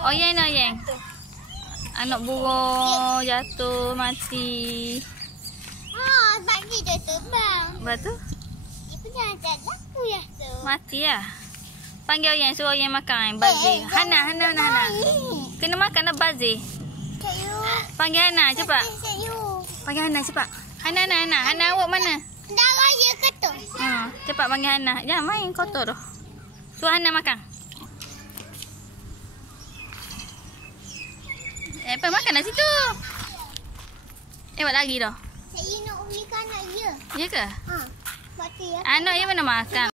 Oyeng ni oyeng. Anak burung jatuh mati. Pagi dia terbang. Betul? Itu jangan aku ya tu. Mati ya. Panggil oyeng, suruh oyeng makan. Bazir. Hana. Kena makan dah bazir. Panggil Hana cepat. Panggil Hana cepat. Hana awak mana? Dah raya ke tu? Cepat panggil Hana. Jangan main kotor dah. Suruh Hana makan. Apa makan dah situ? Buat lagi dah. Saya nak belikan anak dia. Ya ke? Mati ya. Anak dia mana makan?